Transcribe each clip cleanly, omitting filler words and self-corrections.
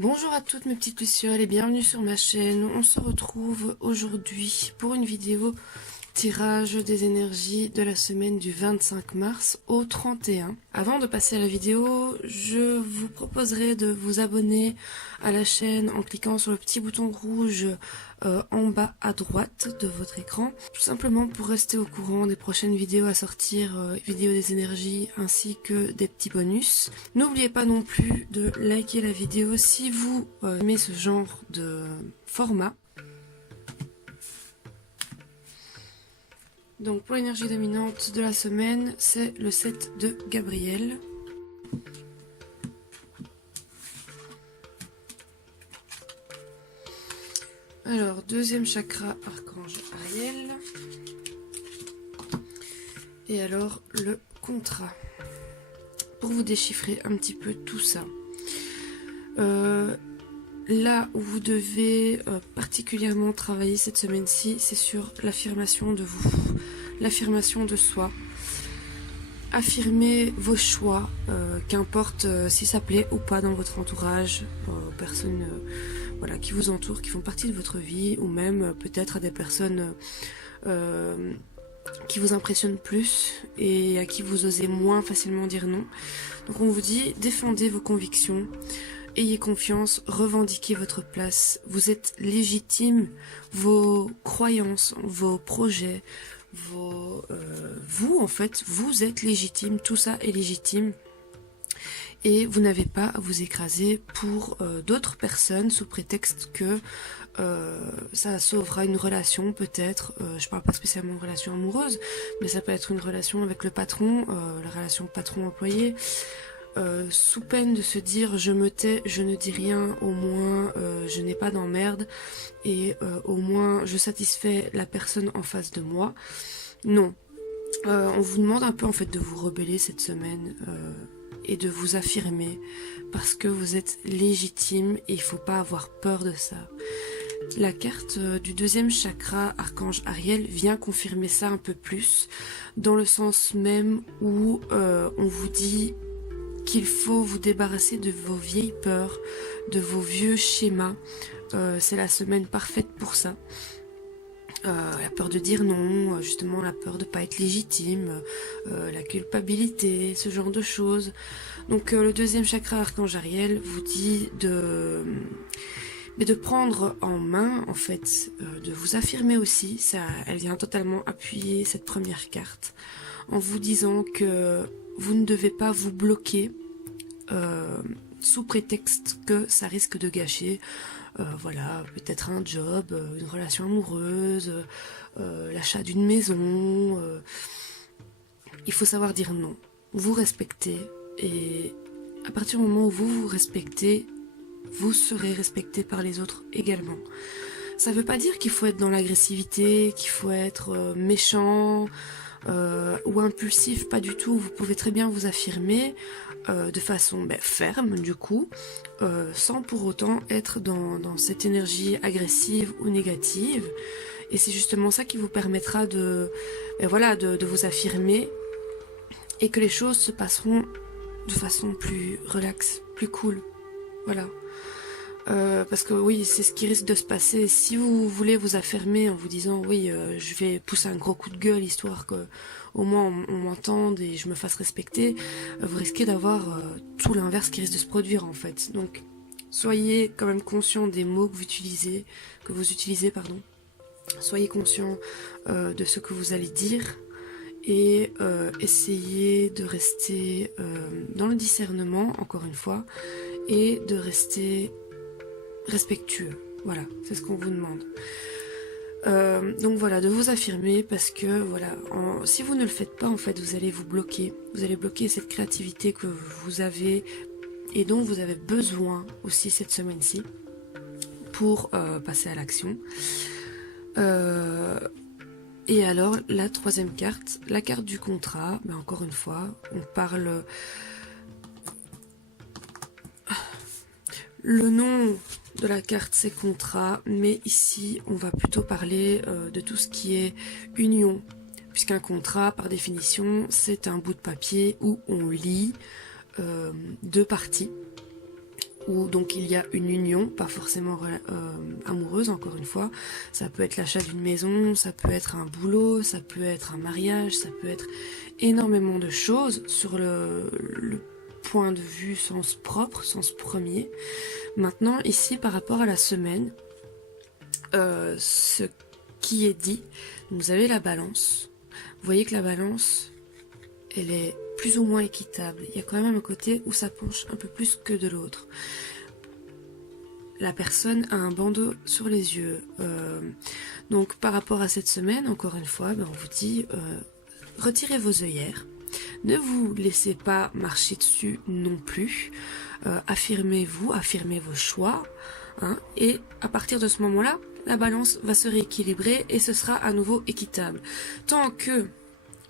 Bonjour à toutes mes petites lucioles et bienvenue sur ma chaîne. On se retrouve aujourd'hui pour une vidéo tirage des énergies de la semaine du 25 mars au 31. Avant de passer à la vidéo, je vous proposerai de vous abonner à la chaîne en cliquant sur le petit bouton rouge en bas à droite de votre écran, tout simplement pour rester au courant des prochaines vidéos à sortir, vidéos des énergies ainsi que des petits bonus. N'oubliez pas non plus de liker la vidéo si vous aimez ce genre de format. Donc pour l'énergie dominante de la semaine, c'est le 7 de Gabriel. Alors, deuxième chakra, archange Ariel. Et alors, le contrat. Pour vous déchiffrer un petit peu tout ça. Là où vous devez particulièrement travailler cette semaine-ci, c'est sur l'affirmation de vous, l'affirmation de soi. Affirmez vos choix, qu'importe si ça plaît ou pas dans votre entourage, aux personnes voilà, qui vous entourent, qui font partie de votre vie, ou même peut-être à des personnes qui vous impressionnent plus et à qui vous osez moins facilement dire non. Donc on vous dit, défendez vos convictions. Ayez confiance, revendiquez votre place. Vous êtes légitime, vos croyances, vos projets, vous en fait, vous êtes légitime, tout ça est légitime. Et vous n'avez pas à vous écraser pour d'autres personnes sous prétexte que ça sauvera une relation peut-être. Je parle pas spécialement de relation amoureuse, mais ça peut être une relation avec le patron, la relation patron-employé. Sous peine de se dire je me tais, je ne dis rien, au moins je n'ai pas d'emmerde et au moins je satisfais la personne en face de moi. Non, on vous demande un peu en fait de vous rebeller cette semaine et de vous affirmer parce que vous êtes légitime et il faut pas avoir peur de ça. La carte du deuxième chakra, archange Ariel, vient confirmer ça un peu plus, dans le sens même où on vous dit qu'il faut vous débarrasser de vos vieilles peurs, de vos vieux schémas. C'est la semaine parfaite pour ça. La peur de dire non, justement la peur de ne pas être légitime, la culpabilité, ce genre de choses. Donc le deuxième chakra, archange Ariel, vous dit de prendre en main, en fait, de vous affirmer aussi. Ça, elle vient totalement appuyer cette première carte en vous disant que vous ne devez pas vous bloquer sous prétexte que ça risque de gâcher voilà, peut-être un job, une relation amoureuse, l'achat d'une maison. Il faut savoir dire non. Vous respectez et à partir du moment où vous vous respectez, vous serez respecté par les autres également. Ça ne veut pas dire qu'il faut être dans l'agressivité, qu'il faut être méchant ou impulsif, pas du tout. Vous pouvez très bien vous affirmer de façon ferme du coup, sans pour autant être dans cette énergie agressive ou négative. Et c'est justement ça qui vous permettra voilà, de vous affirmer et que les choses se passeront de façon plus relaxe, plus cool. Voilà. Parce que oui, c'est ce qui risque de se passer. Si vous voulez vous affirmer en vous disant oui, je vais pousser un gros coup de gueule histoire que au moins on m'entende et je me fasse respecter, vous risquez d'avoir tout l'inverse qui risque de se produire en fait. Donc soyez quand même conscient des mots que vous utilisez, pardon. Soyez conscient de ce que vous allez dire et essayez de rester dans le discernement, encore une fois, et de rester respectueux. Voilà, c'est ce qu'on vous demande. Donc voilà, de vous affirmer parce que voilà, si vous ne le faites pas, en fait, vous allez vous bloquer. Vous allez bloquer cette créativité que vous avez et dont vous avez besoin aussi cette semaine-ci pour passer à l'action. Et alors, la troisième carte, la carte du contrat, mais encore une fois, on parle... Le nom de la carte c'est contrat, mais ici on va plutôt parler de tout ce qui est union, puisqu'un contrat par définition c'est un bout de papier où on lie deux parties. où donc il y a une union, pas forcément amoureuse encore une fois. Ça peut être l'achat d'une maison, ça peut être un boulot, ça peut être un mariage, ça peut être énormément de choses sur le point de vue sens propre, sens premier. Maintenant ici par rapport à la semaine, ce qui est dit, vous avez la balance. Vous voyez que la balance, elle est plus ou moins équitable. Il y a quand même un côté où ça penche un peu plus que de l'autre. La personne a un bandeau sur les yeux. Donc par rapport à cette semaine, encore une fois, on vous dit retirez vos œillères. Ne vous laissez pas marcher dessus non plus. Affirmez-vous, affirmez vos choix. Hein, et à partir de ce moment-là, la balance va se rééquilibrer et ce sera à nouveau équitable. Tant que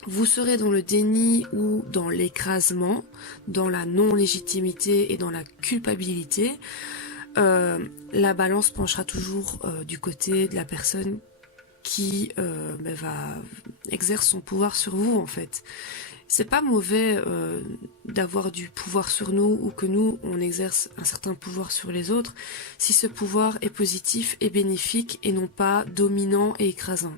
vous serez dans le déni ou dans l'écrasement, dans la non-légitimité et dans la culpabilité, la balance penchera toujours du côté de la personne qui exerce son pouvoir sur vous en fait. C'est pas mauvais d'avoir du pouvoir sur nous ou que nous on exerce un certain pouvoir sur les autres si ce pouvoir est positif et bénéfique et non pas dominant et écrasant.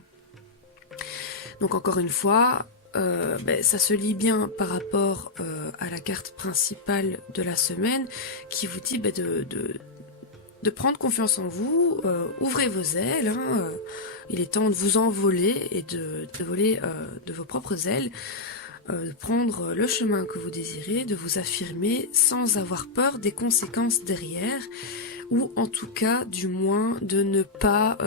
Donc encore une fois, ça se lit bien par rapport à la carte principale de la semaine qui vous dit de prendre confiance en vous, ouvrez vos ailes, hein, il est temps de vous envoler et de voler de vos propres ailes, de prendre le chemin que vous désirez, de vous affirmer sans avoir peur des conséquences derrière, ou en tout cas du moins de ne pas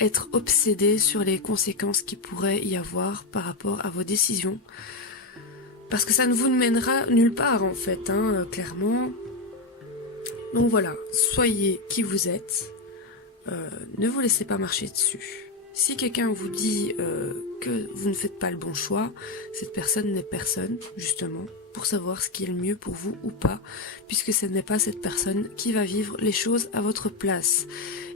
être obsédé sur les conséquences qu'il pourrait y avoir par rapport à vos décisions. Parce que ça ne vous mènera nulle part en fait, hein, clairement. Donc voilà, soyez qui vous êtes, ne vous laissez pas marcher dessus. Si quelqu'un vous dit que vous ne faites pas le bon choix, cette personne n'est personne, justement, pour savoir ce qui est le mieux pour vous ou pas, puisque ce n'est pas cette personne qui va vivre les choses à votre place.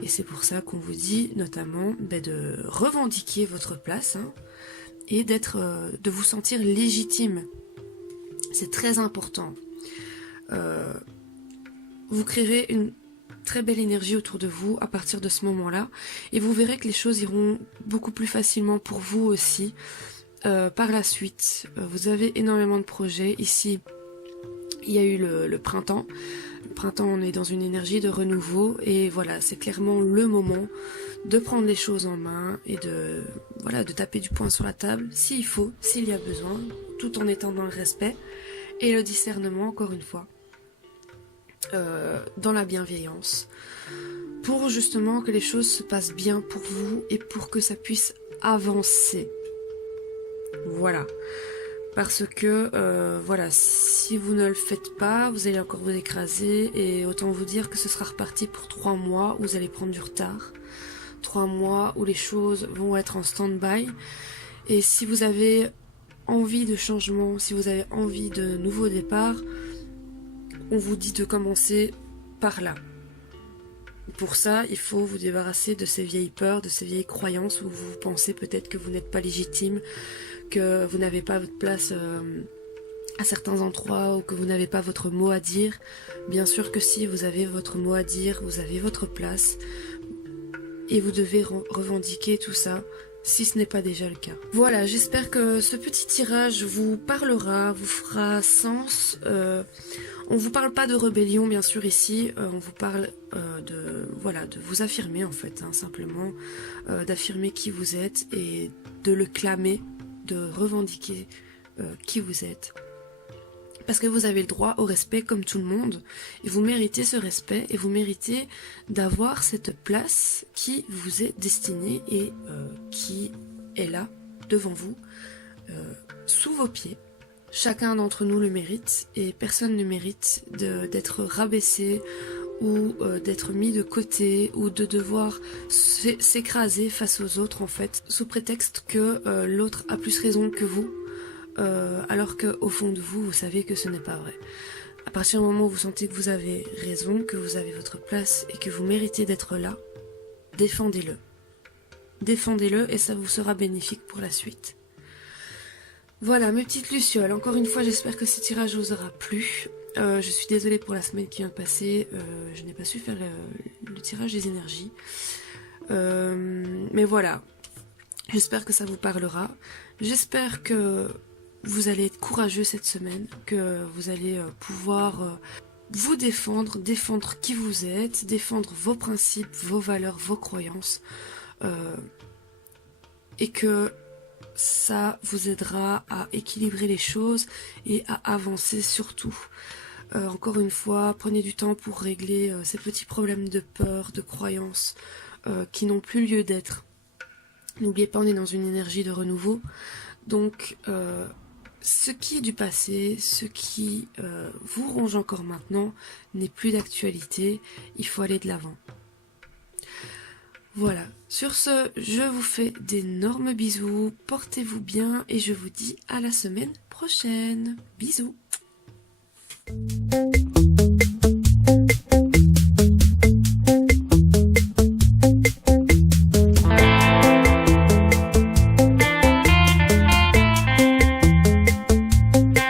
Et c'est pour ça qu'on vous dit notamment de revendiquer votre place, hein, et de vous sentir légitime. C'est très important. Vous créerez une très belle énergie autour de vous à partir de ce moment-là et vous verrez que les choses iront beaucoup plus facilement pour vous aussi par la suite. Vous avez énormément de projets. Ici, il y a eu le printemps. Le printemps, on est dans une énergie de renouveau et voilà, c'est clairement le moment de prendre les choses en main et de taper du poing sur la table s'il faut, s'il y a besoin, tout en étant dans le respect et le discernement, encore une fois. Dans la bienveillance pour justement que les choses se passent bien pour vous et pour que ça puisse avancer. Voilà, parce que si vous ne le faites pas, vous allez encore vous écraser et autant vous dire que ce sera reparti pour 3 mois où vous allez prendre du retard, 3 mois où les choses vont être en stand-by. Et si vous avez envie de changement, si vous avez envie de nouveaux départs, on vous dit de commencer par là. Pour ça, il faut vous débarrasser de ces vieilles peurs, de ces vieilles croyances où vous pensez peut-être que vous n'êtes pas légitime, que vous n'avez pas votre place à certains endroits ou que vous n'avez pas votre mot à dire. Bien sûr que si, vous avez votre mot à dire, vous avez votre place et vous devez revendiquer tout ça si ce n'est pas déjà le cas. Voilà, j'espère que ce petit tirage vous parlera, vous fera sens. On vous parle pas de rébellion bien sûr ici, on vous parle de vous affirmer en fait, hein, simplement, d'affirmer qui vous êtes et de le clamer, de revendiquer qui vous êtes. Parce que vous avez le droit au respect comme tout le monde, et vous méritez ce respect, et vous méritez d'avoir cette place qui vous est destinée et qui est là, devant vous, sous vos pieds. Chacun d'entre nous le mérite, et personne ne mérite d'être rabaissé ou d'être mis de côté ou de devoir s'écraser face aux autres en fait, sous prétexte que l'autre a plus raison que vous. Alors qu'au fond de vous, vous savez que ce n'est pas vrai. À partir du moment où vous sentez que vous avez raison, que vous avez votre place et que vous méritez d'être là, défendez-le. Défendez-le et ça vous sera bénéfique pour la suite. Voilà mes petites lucioles, encore une fois j'espère que ce tirage vous aura plu. Je suis désolée pour la semaine qui vient de passer, je n'ai pas su faire le tirage des énergies. Mais voilà, j'espère que ça vous parlera. J'espère que vous allez être courageux cette semaine, que vous allez pouvoir vous défendre, défendre qui vous êtes, défendre vos principes, vos valeurs, vos croyances. Et que ça vous aidera à équilibrer les choses et à avancer surtout. Encore une fois, prenez du temps pour régler ces petits problèmes de peur, de croyances qui n'ont plus lieu d'être. N'oubliez pas, on est dans une énergie de renouveau. Donc, ce qui est du passé, ce qui vous ronge encore maintenant, n'est plus d'actualité. Il faut aller de l'avant. Voilà, sur ce, je vous fais d'énormes bisous, portez-vous bien et je vous dis à la semaine prochaine. Bisous.